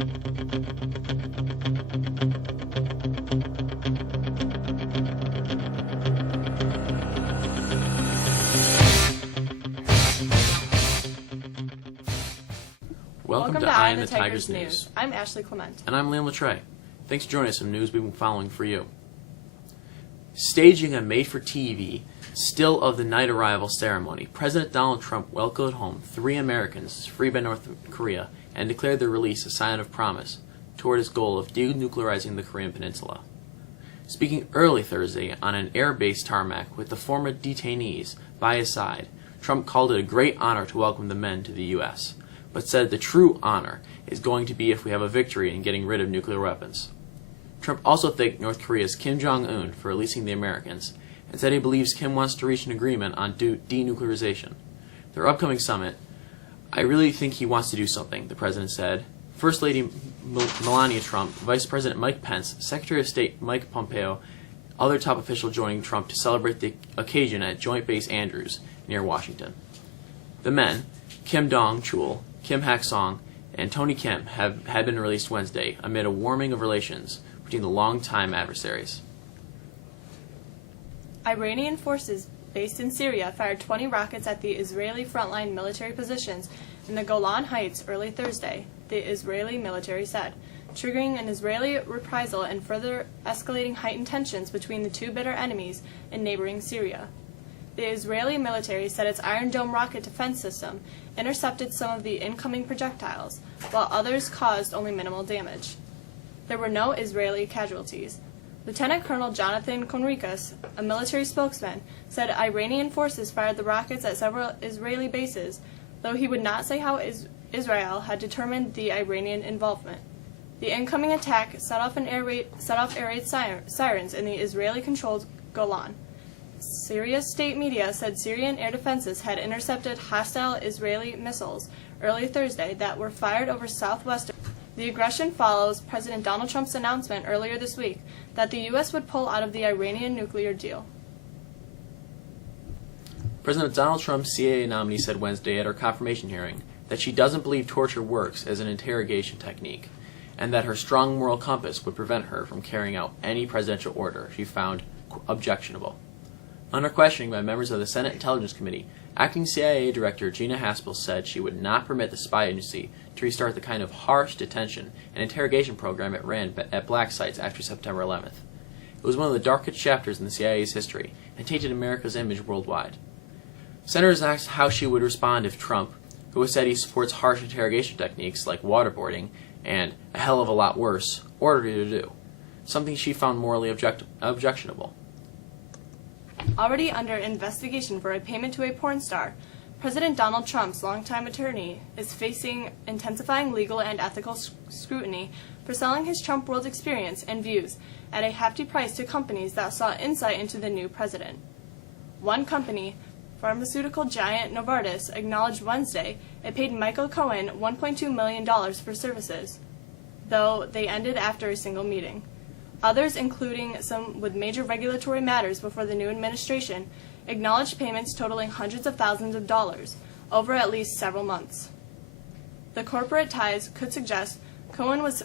Welcome to Eye on the Tigers News. I'm Ashley Clement. And I'm Liam Latre. Thanks for joining us in news we've been following for you. Staging a made-for-TV still of the night arrival ceremony, President Donald Trump welcomed home 3 Americans freed by North Korea and declared their release a sign of promise toward his goal of denuclearizing the Korean Peninsula. Speaking early Thursday on an air-based tarmac with the former detainees by his side, Trump called it a great honor to welcome the men to the U.S., but said the true honor is going to be if we have a victory in getting rid of nuclear weapons. Trump also thanked North Korea's Kim Jong-un for releasing the Americans, and said he believes Kim wants to reach an agreement on denuclearization. Their upcoming summit, I really think he wants to do something, the president said. First Lady Melania Trump, Vice President Mike Pence, Secretary of State Mike Pompeo, other top officials joining Trump to celebrate the occasion at Joint Base Andrews near Washington. The men, Kim Dong-chul, Kim Hak-song, and Tony Kim had been released Wednesday amid a warming of relations between the longtime adversaries. Iranian forces based in Syria fired 20 rockets at the Israeli frontline military positions in the Golan Heights early Thursday, the Israeli military said, triggering an Israeli reprisal and further escalating heightened tensions between the two bitter enemies in neighboring Syria. The Israeli military said its Iron Dome rocket defense system intercepted some of the incoming projectiles, while others caused only minimal damage. There were no Israeli casualties. Lieutenant Colonel Jonathan Conricus, a military spokesman, said Iranian forces fired the rockets at several Israeli bases, though he would not say how Israel had determined the Iranian involvement. The incoming attack set off air raid sirens in the Israeli-controlled Golan. Syria's state media said Syrian air defenses had intercepted hostile Israeli missiles early Thursday that were fired over southwestern. The aggression follows President Donald Trump's announcement earlier this week that the U.S. would pull out of the Iranian nuclear deal. President Donald Trump's CIA nominee said Wednesday at her confirmation hearing that she doesn't believe torture works as an interrogation technique, and that her strong moral compass would prevent her from carrying out any presidential order she found objectionable. Under questioning by members of the Senate Intelligence Committee, acting CIA Director Gina Haspel said she would not permit the spy agency to restart the kind of harsh detention and interrogation program it ran at black sites after September 11th. It was one of the darkest chapters in the CIA's history and tainted America's image worldwide. Senators asked how she would respond if Trump, who has said he supports harsh interrogation techniques like waterboarding and a hell of a lot worse, ordered her to do, something she found morally objectionable. Already under investigation for a payment to a porn star, President Donald Trump's longtime attorney is facing intensifying legal and ethical scrutiny for selling his Trump World experience and views at a hefty price to companies that saw insight into the new president. One company, pharmaceutical giant Novartis, acknowledged Wednesday it paid Michael Cohen $1.2 million for services, though they ended after a single meeting. Others, including some with major regulatory matters before the new administration, acknowledged payments totaling hundreds of thousands of dollars over at least several months. The corporate ties could suggest Cohen was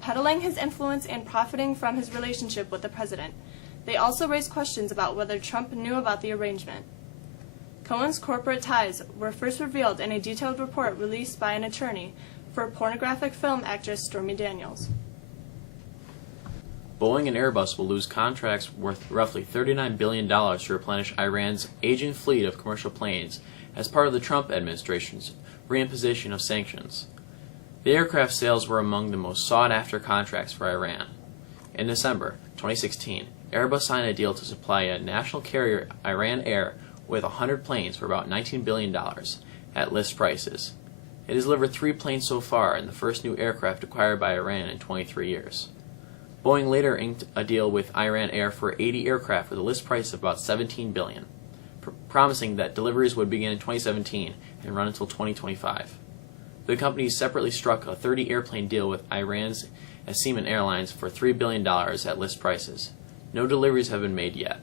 peddling his influence and profiting from his relationship with the president. They also raised questions about whether Trump knew about the arrangement. Cohen's corporate ties were first revealed in a detailed report released by an attorney for pornographic film actress Stormy Daniels. Boeing and Airbus will lose contracts worth roughly $39 billion to replenish Iran's aging fleet of commercial planes as part of the Trump administration's reimposition of sanctions. The aircraft sales were among the most sought-after contracts for Iran. In December 2016, Airbus signed a deal to supply a national carrier, Iran Air, with 100 planes for about $19 billion at list prices. It has delivered 3 planes so far and the first new aircraft acquired by Iran in 23 years. Boeing later inked a deal with Iran Air for 80 aircraft with a list price of about $17 billion, promising that deliveries would begin in 2017 and run until 2025. The companies separately struck a 30-airplane deal with Iran's Siemens Airlines for $3 billion at list prices. No deliveries have been made yet.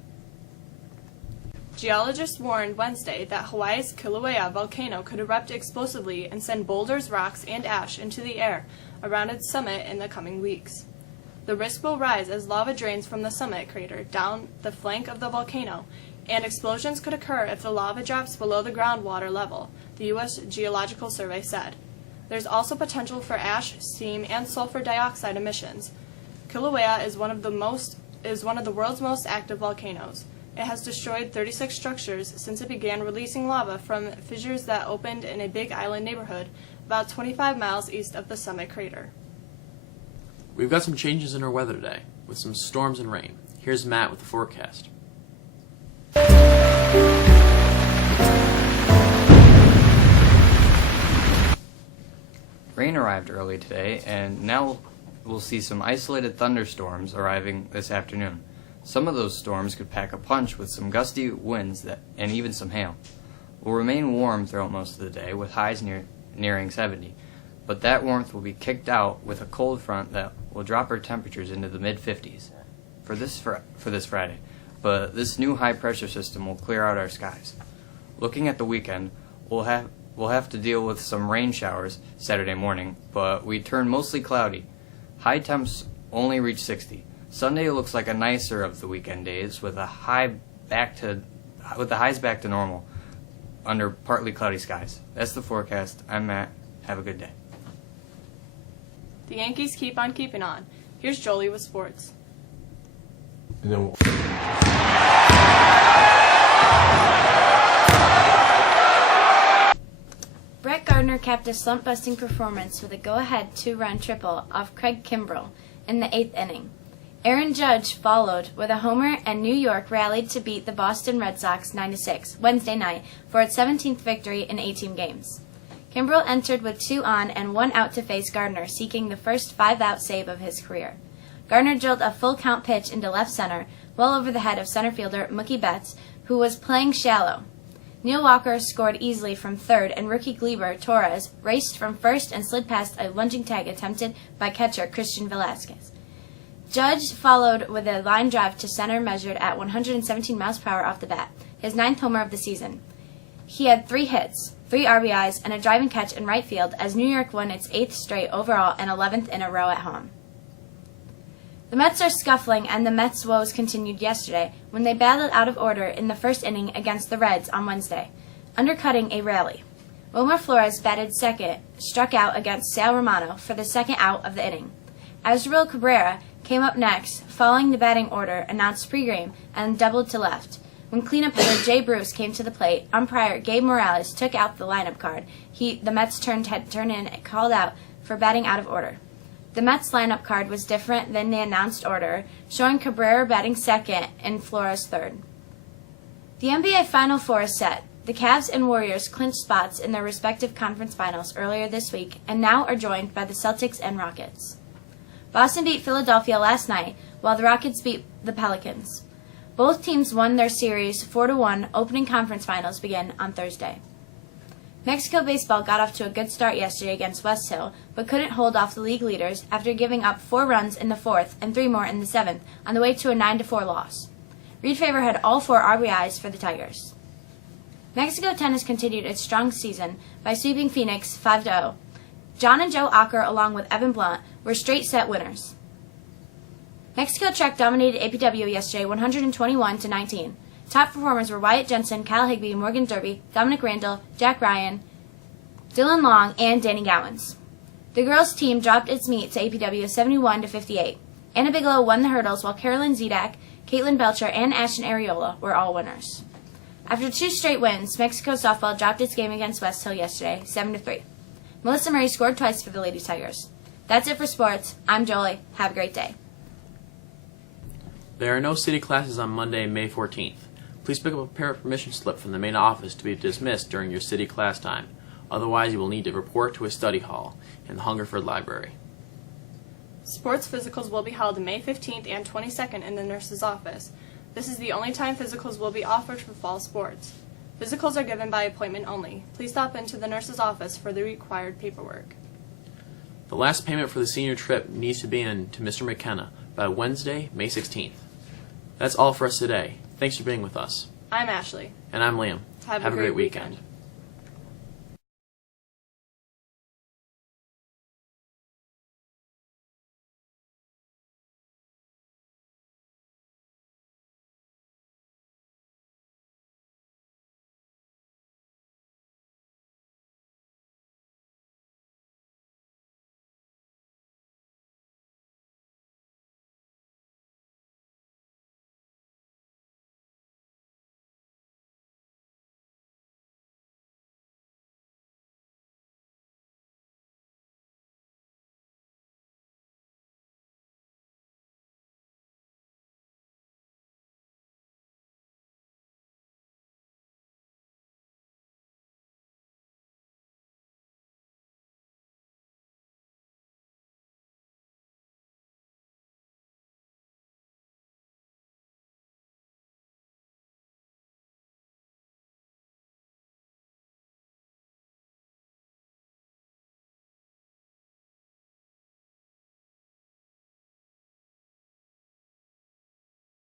Geologists warned Wednesday that Hawaii's Kilauea volcano could erupt explosively and send boulders, rocks, and ash into the air around its summit in the coming weeks. The risk will rise as lava drains from the summit crater down the flank of the volcano, and explosions could occur if the lava drops below the groundwater level, the U.S. Geological Survey said. There's also potential for ash, steam, and sulfur dioxide emissions. Kilauea is one of the world's most active volcanoes. It has destroyed 36 structures since it began releasing lava from fissures that opened in a Big Island neighborhood about 25 miles east of the summit crater. We've got some changes in our weather today, with some storms and rain. Here's Matt with the forecast. Rain arrived early today, and now we'll see some isolated thunderstorms arriving this afternoon. Some of those storms could pack a punch with some gusty winds and even some hail. We'll remain warm throughout most of the day, with highs nearing 70, but that warmth will be kicked out with a cold front that will drop our temperatures into the mid-50s for this Friday. But this new high-pressure system will clear out our skies. Looking at the weekend, we'll have to deal with some rain showers Saturday morning, but we turn mostly cloudy. High temps only reach 60. Sunday looks like a nicer of the weekend days, with the highs back to normal under partly cloudy skies. That's the forecast. I'm Matt. Have a good day. The Yankees keep on keeping on. Here's Jolie with sports. Brett Gardner capped a slump-busting performance with a go-ahead two-run triple off Craig Kimbrell in the 8th inning. Aaron Judge followed with a homer, and New York rallied to beat the Boston Red Sox 9-6 Wednesday night for its 17th victory in 18 games. Kimbrell entered with 2 on and 1 out to face Gardner, seeking the first 5-out save of his career. Gardner drilled a full-count pitch into left center, well over the head of center fielder Mookie Betts, who was playing shallow. Neil Walker scored easily from third, and rookie Gleyber Torres raced from first and slid past a lunging tag attempted by catcher Christian Velasquez. Judge followed with a line drive to center measured at 117 miles per hour off the bat, his 9th homer of the season. He had 3 hits, 3 RBIs, and a driving catch in right field as New York won its 8th straight overall and 11th in a row at home. The Mets are scuffling, and the Mets' woes continued yesterday when they battled out of order in the first inning against the Reds on Wednesday, undercutting a rally. Wilmer Flores batted second, struck out against Sal Romano for the second out of the inning. Asdrubal Cabrera came up next, following the batting order announced pregame, and doubled to left. When cleanup hitter Jay Bruce came to the plate, umpire Gabe Morales took out the lineup card. The Mets had turned in and called out for batting out of order. The Mets lineup card was different than the announced order, showing Cabrera batting second and Flores third. The NBA Final Four is set. The Cavs and Warriors clinched spots in their respective conference finals earlier this week and now are joined by the Celtics and Rockets. Boston beat Philadelphia last night, while the Rockets beat the Pelicans. Both teams won their series 4-1. Opening conference finals begin on Thursday. Mexico baseball got off to a good start yesterday against West Hill, but couldn't hold off the league leaders after giving up 4 runs in the 4th and 3 more in the 7th on the way to a 9-4 loss. Reed Faber had all 4 RBIs for the Tigers. Mexico tennis continued its strong season by sweeping Phoenix 5-0. John and Joe Ocker, along with Evan Blunt, were straight-set winners. Mexico track dominated APW yesterday 121-19. Top performers were Wyatt Jensen, Kyle Higbee, Morgan Derby, Dominic Randall, Jack Ryan, Dylan Long, and Danny Gowans. The girls' team dropped its meet to APW 71-58. Anna Bigelow won the hurdles, while Carolyn Zedak, Caitlin Belcher, and Ashton Areola were all winners. After 2 straight wins, Mexico softball dropped its game against West Hill yesterday 7-3. Melissa Murray scored twice for the Lady Tigers. That's it for sports. I'm Jolie. Have a great day. There are no city classes on Monday, May 14th. Please pick up a parent permission slip from the main office to be dismissed during your city class time. Otherwise, you will need to report to a study hall in the Hungerford Library. Sports physicals will be held May 15th and 22nd in the nurse's office. This is the only time physicals will be offered for fall sports. Physicals are given by appointment only. Please stop into the nurse's office for the required paperwork. The last payment for the senior trip needs to be in to Mr. McKenna by Wednesday, May 16th. That's all for us today. Thanks for being with us. I'm Ashley. And I'm Liam. Have a great weekend.